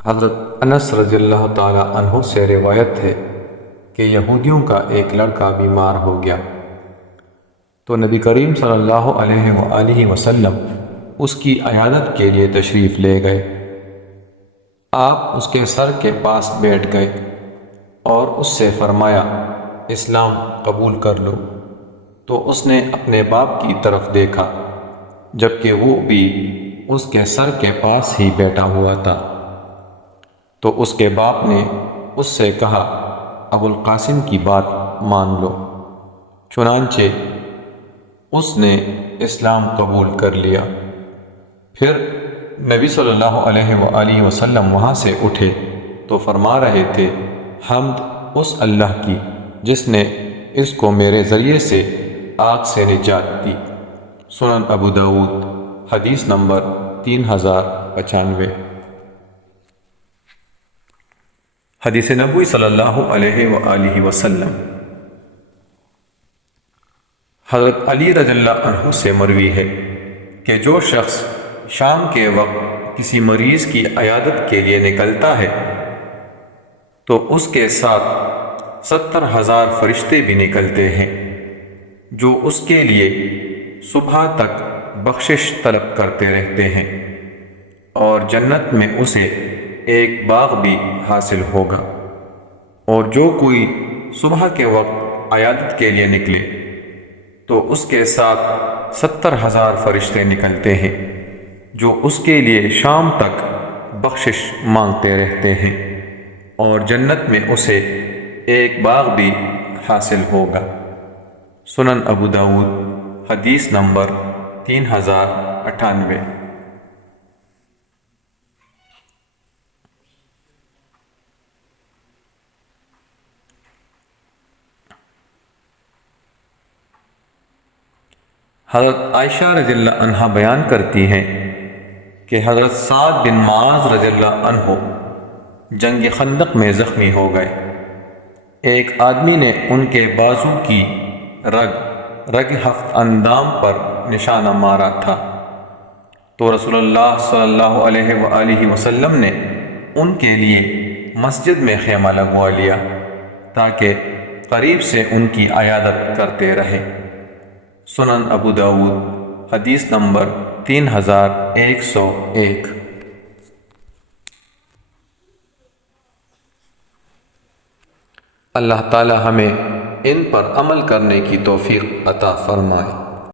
حضرت انس رضی اللہ تعالی عنہ سے روایت ہے کہ یہودیوں کا ایک لڑکا بیمار ہو گیا تو نبی کریم صلی اللہ علیہ وآلہ وسلم اس کی عیادت کے لیے تشریف لے گئے۔ آپ اس کے سر کے پاس بیٹھ گئے اور اس سے فرمایا، اسلام قبول کر لو۔ تو اس نے اپنے باپ کی طرف دیکھا جبکہ وہ بھی اس کے سر کے پاس ہی بیٹھا ہوا تھا۔ تو اس کے باپ نے اس سے کہا، ابو القاسم کی بات مان لو۔ چنانچہ اس نے اسلام قبول کر لیا۔ پھر نبی صلی اللہ علیہ وآلہ وسلم وہاں سے اٹھے تو فرما رہے تھے، حمد اس اللہ کی جس نے اس کو میرے ذریعے سے آگ سے نجات دی۔ سنن ابو داود، حدیث نمبر 3095۔ حدیث نبوی صلی اللہ علیہ وآلہ وسلم۔ حضرت علی رضی اللہ عنہ سے مروی ہے کہ جو شخص شام کے وقت کسی مریض کی عیادت کے لیے نکلتا ہے تو اس کے ساتھ 70,000 فرشتے بھی نکلتے ہیں جو اس کے لیے صبح تک بخشش طلب کرتے رہتے ہیں، اور جنت میں اسے ایک باغ بھی حاصل ہوگا۔ اور جو کوئی صبح کے وقت عیادت کے لیے نکلے تو اس کے ساتھ 70,000 فرشتے نکلتے ہیں جو اس کے لیے شام تک بخشش مانگتے رہتے ہیں، اور جنت میں اسے ایک باغ بھی حاصل ہوگا۔ سنن ابو داود، حدیث نمبر 3098۔ حضرت عائشہ رضی اللہ عنہ بیان کرتی ہیں کہ حضرت سعد بن معاذ رضی اللہ عنہ جنگ خندق میں زخمی ہو گئے۔ ایک آدمی نے ان کے بازو کی رگ ہفت اندام پر نشانہ مارا تھا، تو رسول اللہ صلی اللہ علیہ وآلہ وسلم نے ان کے لیے مسجد میں خیمہ لگوا لیا تاکہ قریب سے ان کی عیادت کرتے رہے۔ سنن ابو داود، حدیث نمبر 3101۔ اللہ تعالی ہمیں ان پر عمل کرنے کی توفیق عطا فرمائے۔